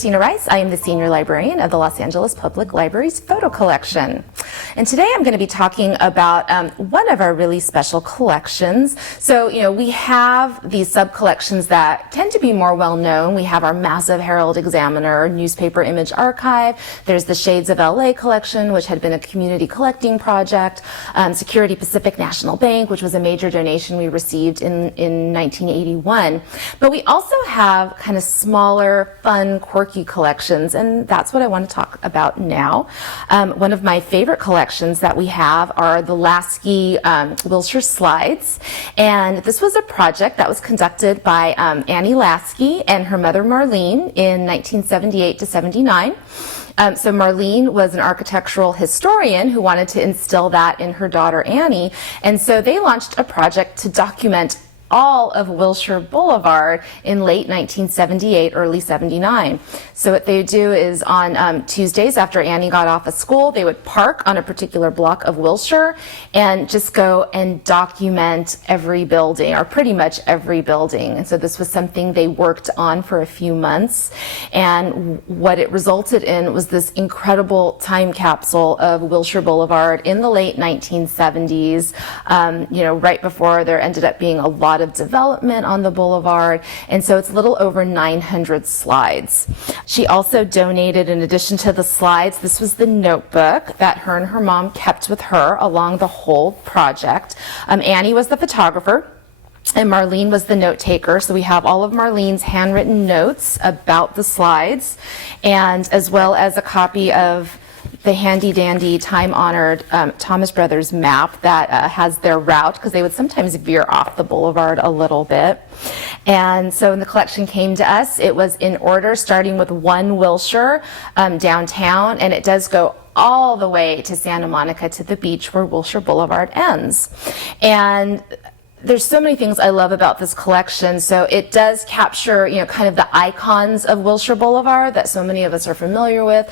Christina Rice. I am the Senior Librarian of the Los Angeles Public Library's photo collection. And today I'm going to be talking about one of our really special collections. So, we have these sub-collections that tend to be more well-known. We have our massive Herald Examiner newspaper image archive. There's the Shades of LA collection, which had been a community collecting project. Security Pacific National Bank, which was a major donation we received in 1981. But we also have kind of smaller, fun, quirky collections, and that's what I want to talk about now. One of my favorite collections that we have are the Laskey Wilshire slides, and this was a project that was conducted by Annie Laskey and her mother Marlene in 1978 to 79. So Marlene was an architectural historian who wanted to instill that in her daughter Annie, and so they launched a project to document all of Wilshire Boulevard in late 1978, early 79. So what they would do is on Tuesdays after Annie got off of school, they would park on a particular block of Wilshire and just go and document every building, or pretty much every building. And so this was something they worked on for a few months. And what it resulted in was this incredible time capsule of Wilshire Boulevard in the late 1970s, right before there ended up being a lot of development on the boulevard, and so it's a little over 900 slides. She also donated, in addition to the slides, this was the notebook that her and her mom kept with her along the whole project. Annie was the photographer, and Marlene was the note taker. So we have all of Marlene's handwritten notes about the slides, and as well as a copy of the handy-dandy, time-honored Thomas Brothers map that has their route, because they would sometimes veer off the boulevard a little bit. And so when the collection came to us, it was in order, starting with 1 Wilshire downtown, and it does go all the way to Santa Monica to the beach where Wilshire Boulevard ends. And there's so many things I love about this collection. So it does capture, kind of the icons of Wilshire Boulevard that so many of us are familiar with,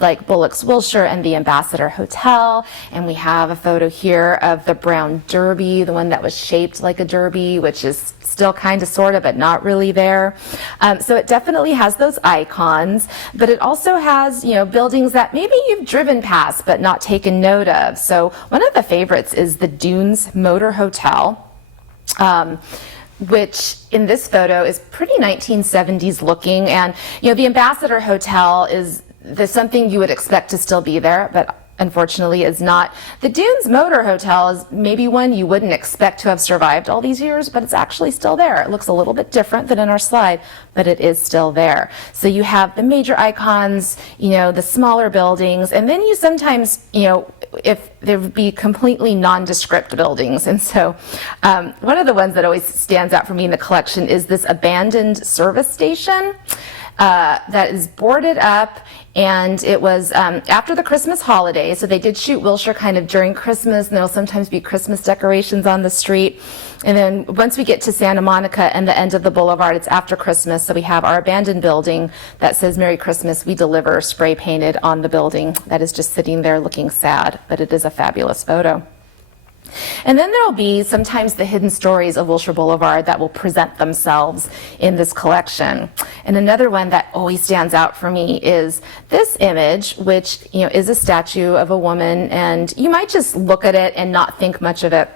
like Bullock's Wilshire and the Ambassador Hotel. And we have a photo here of the brown derby, the one that was shaped like a derby, which is still kind of, sort of, but not really there. So it definitely has those icons, but it also has, buildings that maybe you've driven past but not taken note of. So one of the favorites is the Dunes Motor Hotel, which in this photo is pretty 1970s looking. And, the Ambassador Hotel there's something you would expect to still be there, but unfortunately is not. The Dunes Motor Hotel is maybe one you wouldn't expect to have survived all these years, but it's actually still there. It looks a little bit different than in our slide, but it is still there. So you have the major icons, the smaller buildings, and then you sometimes, if there would be completely nondescript buildings. And so one of the ones that always stands out for me in the collection is this abandoned service station that is boarded up, and it was after the Christmas holiday. So they did shoot Wilshire kind of during Christmas, and there'll sometimes be Christmas decorations on the street. And then once we get to Santa Monica and the end of the boulevard, it's after Christmas. So we have our abandoned building that says Merry Christmas, We Deliver, spray painted on the building. That is just sitting there looking sad, but it is a fabulous photo. And then there'll be sometimes the hidden stories of Wilshire Boulevard that will present themselves in this collection. And another one that always stands out for me is this image, which is a statue of a woman, and you might just look at it and not think much of it.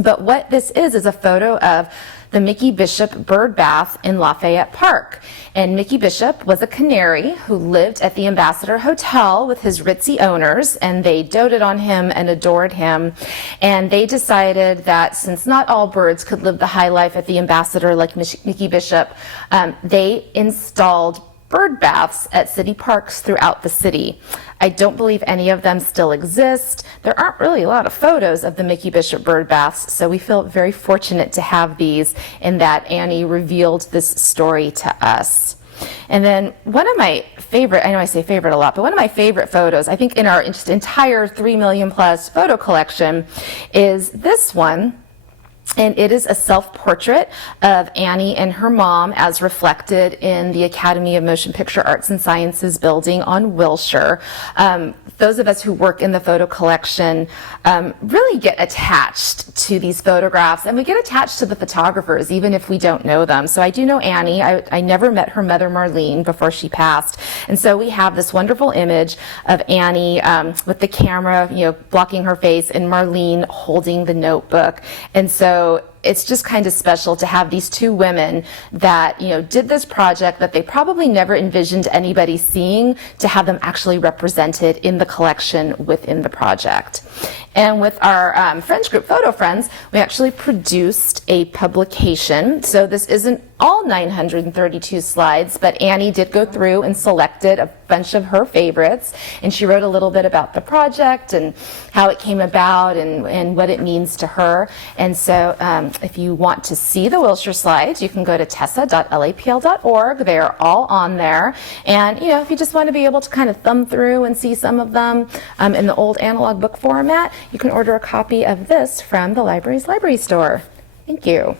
But what this is a photo of the Mickey Bishop bird bath in Lafayette Park. And Mickey Bishop was a canary who lived at the Ambassador Hotel with his ritzy owners, and they doted on him and adored him. And they decided that since not all birds could live the high life at the Ambassador like Mickey Bishop, they installed bird baths at city parks throughout the city. I don't believe any of them still exist. There aren't really a lot of photos of the Mickey Bishop bird baths, so we feel very fortunate to have these, in that Annie revealed this story to us. And then one of my favorite, I know I say favorite a lot, but one of my favorite photos, I think in our entire 3 million plus photo collection, is this one. And it is a self-portrait of Annie and her mom as reflected in the Academy of Motion Picture Arts and Sciences building on Wilshire. Those of us who work in the photo collection really get attached to these photographs, and we get attached to the photographers even if we don't know them. So I do know Annie. I never met her mother Marlene before she passed, and so we have this wonderful image of Annie with the camera, blocking her face, and Marlene holding the notebook. And so it's just kind of special to have these two women that, did this project that they probably never envisioned anybody seeing, to have them actually represented in the collection within the project. And with our Friends Group Photo Friends, we actually produced a publication. So this isn't all 932 slides, but Annie did go through and selected a bunch of her favorites, and she wrote a little bit about the project and how it came about and what it means to her. And so if you want to see the Wilshire slides, you can go to tessa.lapl.org. They are all on there. And if you just want to be able to kind of thumb through and see some of them in the old analog book format, you can order a copy of this from the library's library store. Thank you.